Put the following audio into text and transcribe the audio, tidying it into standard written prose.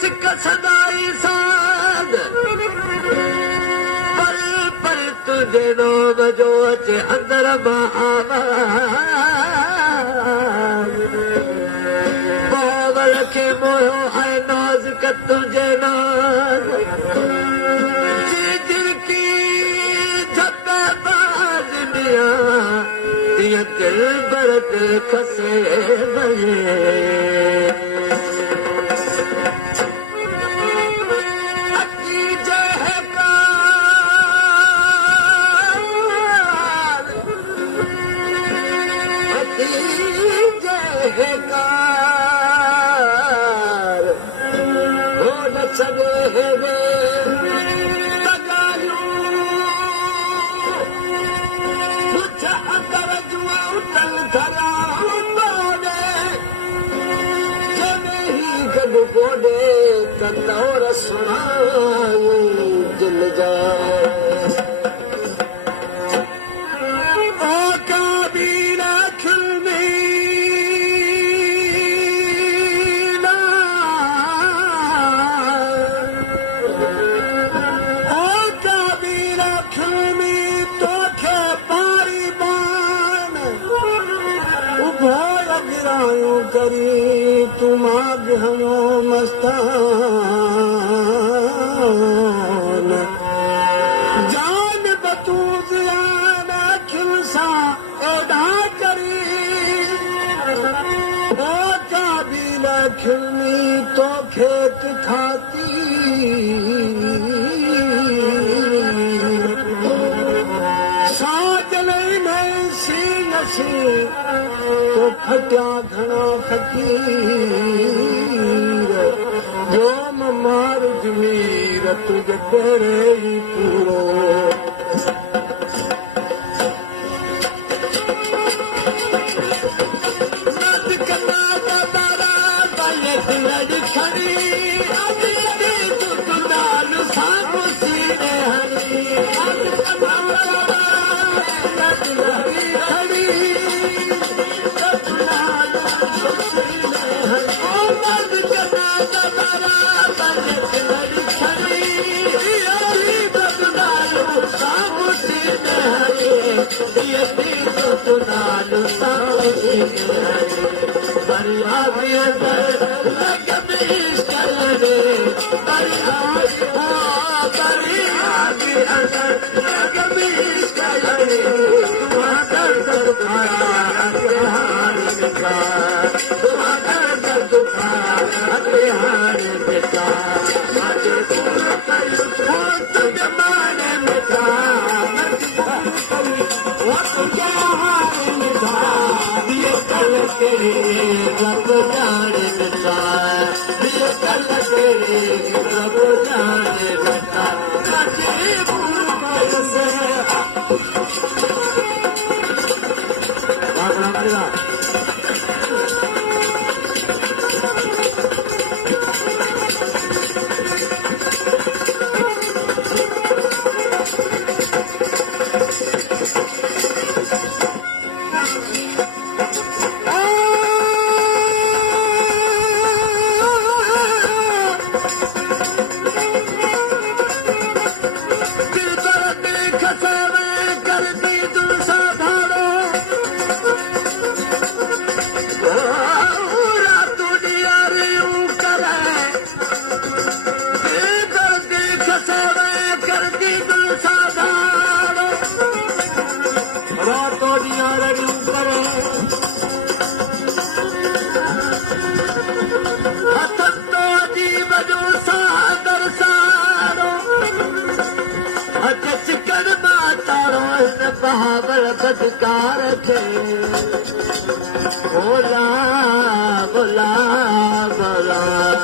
सिक सदाई साध पर तुझे नोम जो अचे अंदर मां बावल खे मोयो है नाज़ क तुझे नाज़ जिनकी झपे बाज दिया दिया दिल बरत खसे बजे तंदौर सुनाऊं दिल जा ओ काबीना खिलमीना ओ काबीना खिलमी तोखे पारी बान उभर गिरायूं करी तुम आग हमो मस्तान जान बतूज यान खिलसा एडा करी ओ काबिल खिलमी तो खेत खाती साजले में सी नसी तो फटिया घना फकीर जो मार जमीर तुझे तेरे ही पूरो नद कना बाबा बाले दिलड़ी खड़ी अभी तू नाल सांप सीने हरी नद कना बाबा दिलड़ी खड़ी बदकार थे बोला बोला बोला